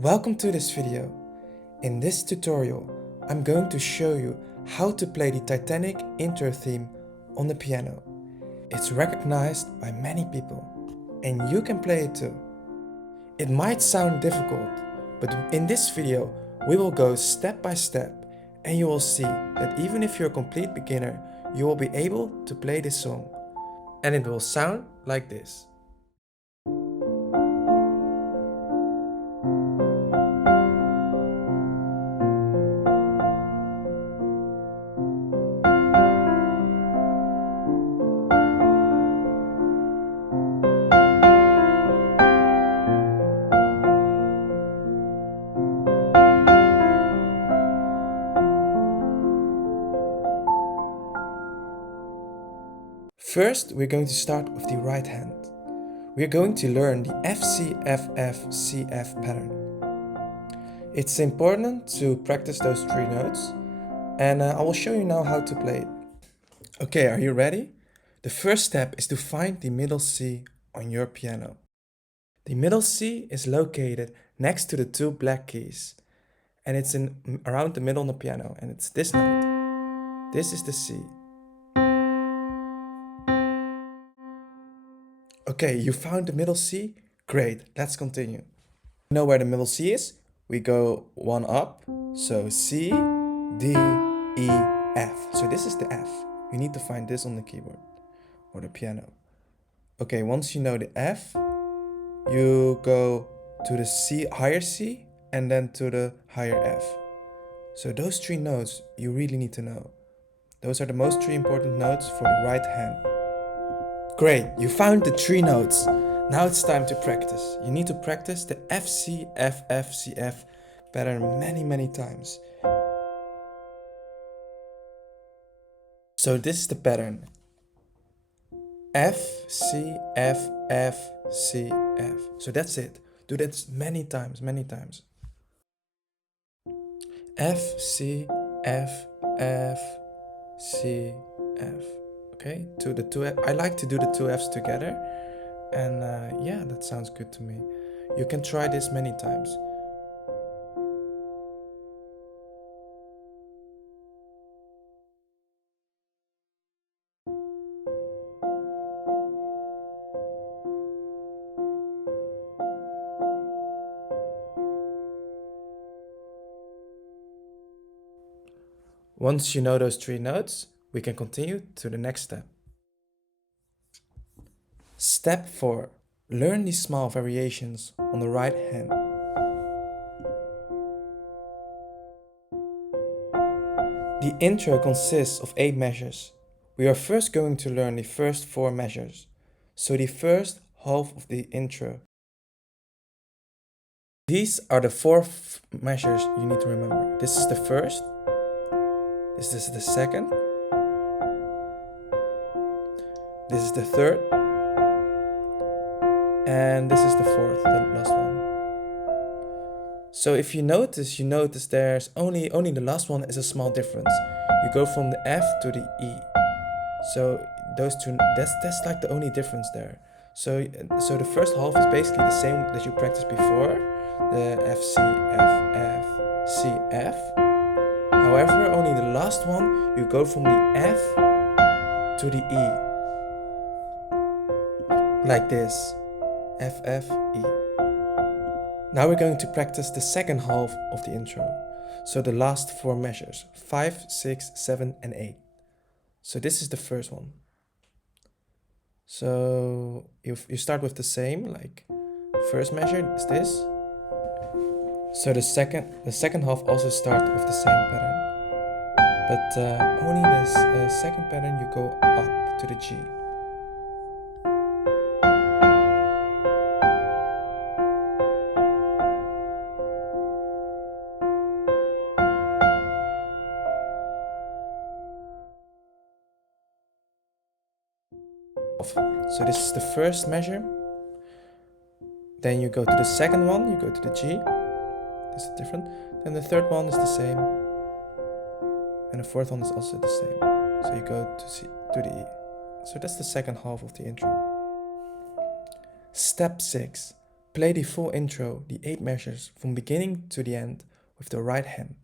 Welcome to this video. In this tutorial, I'm going to show you how to play the Titanic Intro theme on the piano. It's recognized by many people, and you can play it too. It might sound difficult, but in this video, we will go step by step, and you will see that even if you're a complete beginner, you will be able to play this song. And it will sound like this. First, we're going to start with the right hand. We're going to learn the FCFFCF pattern. It's important to practice those three notes, and I will show you now how to play it. Okay, are you ready? The first step is to find the middle C on your piano. The middle C is located next to the two black keys, and it's around the middle of the piano, and it's this note. This is the C. Okay, you found the middle C? Great, let's continue. You know where the middle C is? We go one up, so C, D, E, F. So this is the F. You need to find this on the keyboard or the piano. Okay, once you know the F, you go to the C, higher C, and then to the higher F. So those three notes you really need to know. Those are the most three important notes for the right hand. Great, you found the three notes. Now it's time to practice. You need to practice the FCFFCF pattern many times. So this is the pattern. FCFFCF. So that's it. Do that many times. FCFFCF. Okay, to the two F. I like to do the two F's together, and yeah, that sounds good to me. You can try this many times. Once you know those three notes, we can continue to the next step. Step 4. Learn these small variations on the right hand. The intro consists of 8 measures. We are first going to learn the first 4 measures, so the first half of the intro. These are the 4 measures you need to remember. This is the first, this is the second, this is the third, and this is the fourth, the last one. So if you notice there's only the last one is a small difference. You go from the F to the E. So those two, that's like the only difference there. So the first half is basically the same that you practiced before, the F, C, F, F, C, F. However, only the last one, you go from the F to the E. Like this. F, F, E. Now we're going to practice the second half of the intro. So the last 4 measures, 5, 6, 7, and 8. So this is the first one. So you start with the same, like first measure is this. So the second half also starts with the same pattern. But only this second pattern you go up to the G. So this is the first measure. Then you go to the second one, you go to the G. This is different. Then the third one is the same. And the fourth one is also the same. So you go to C, to the E. So that's the second half of the intro. Step 6. Play the full intro, the 8 measures, from beginning to the end with the right hand.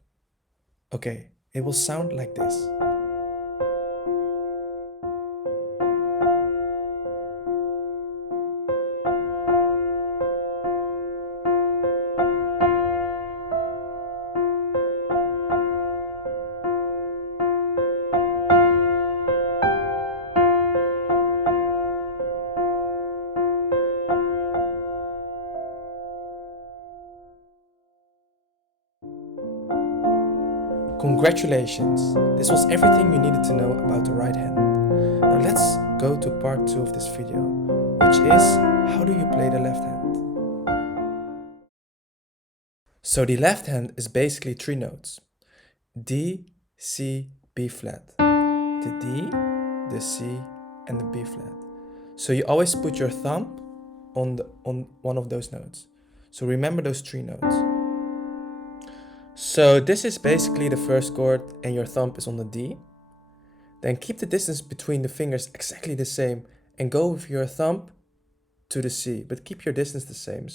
Okay, it will sound like this. Congratulations! This was everything you needed to know about the right hand. Now let's go to part 2 of this video, which is how do you play the left hand? So the left hand is basically 3 notes: D, C, B flat. The D, the C, and the B flat. So you always put your thumb on one of those notes. So remember those 3 notes. So this is basically the first chord and your thumb is on the D. Then keep the distance between the fingers exactly the same and go with your thumb to the C, but keep your distance the same.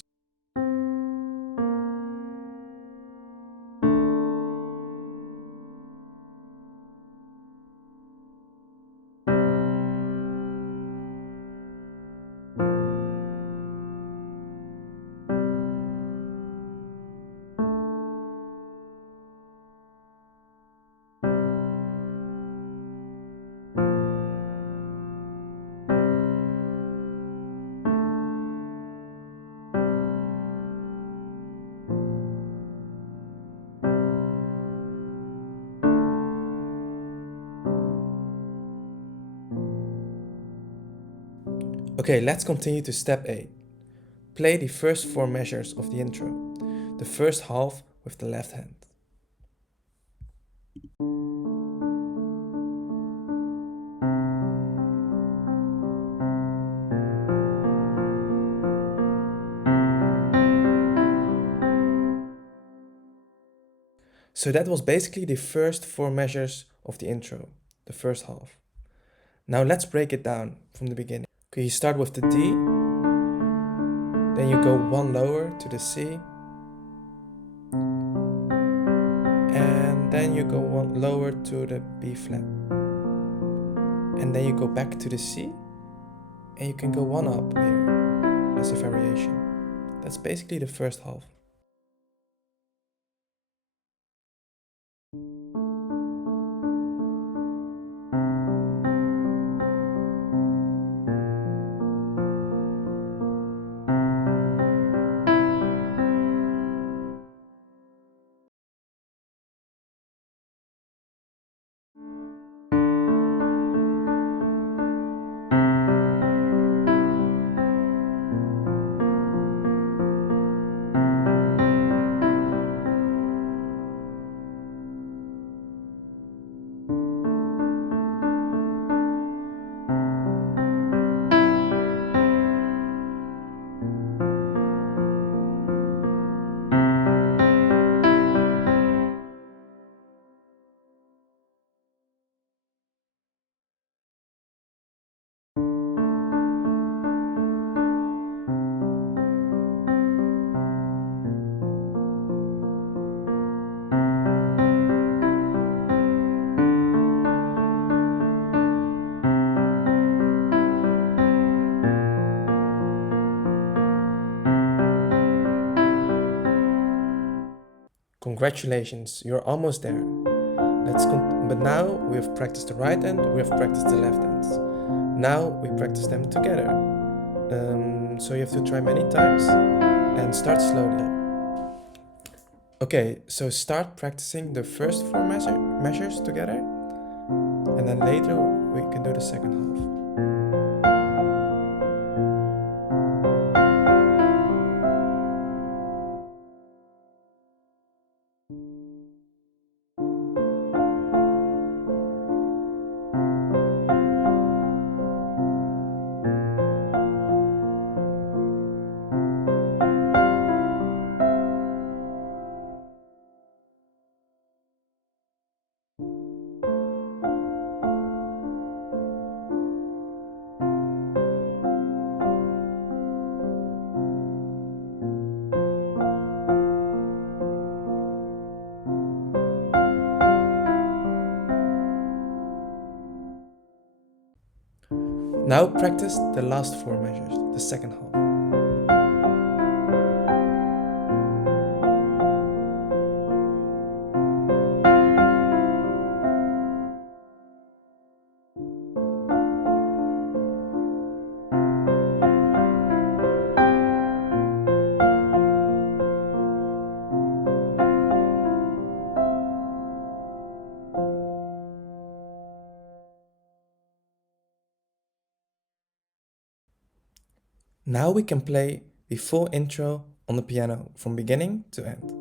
Okay, let's continue to step 8. Play the first 4 measures of the intro, the first half with the left hand. So that was basically the first 4 measures of the intro, the first half. Now let's break it down from the beginning. Okay, you start with the D, then you go 1 lower to the C, and then you go 1 lower to the B flat. And then you go back to the C, and you can go 1 up here as a variation. That's basically the first half. Congratulations, you're almost there. But now we have practiced the right hand, we have practiced the left hands. Now we practice them together. So you have to try many times and start slowly. Okay, so start practicing the first 4 measures together, and then later we can do the second half. Now practice the last 4 measures, the second half. Now we can play the full intro on the piano from beginning to end.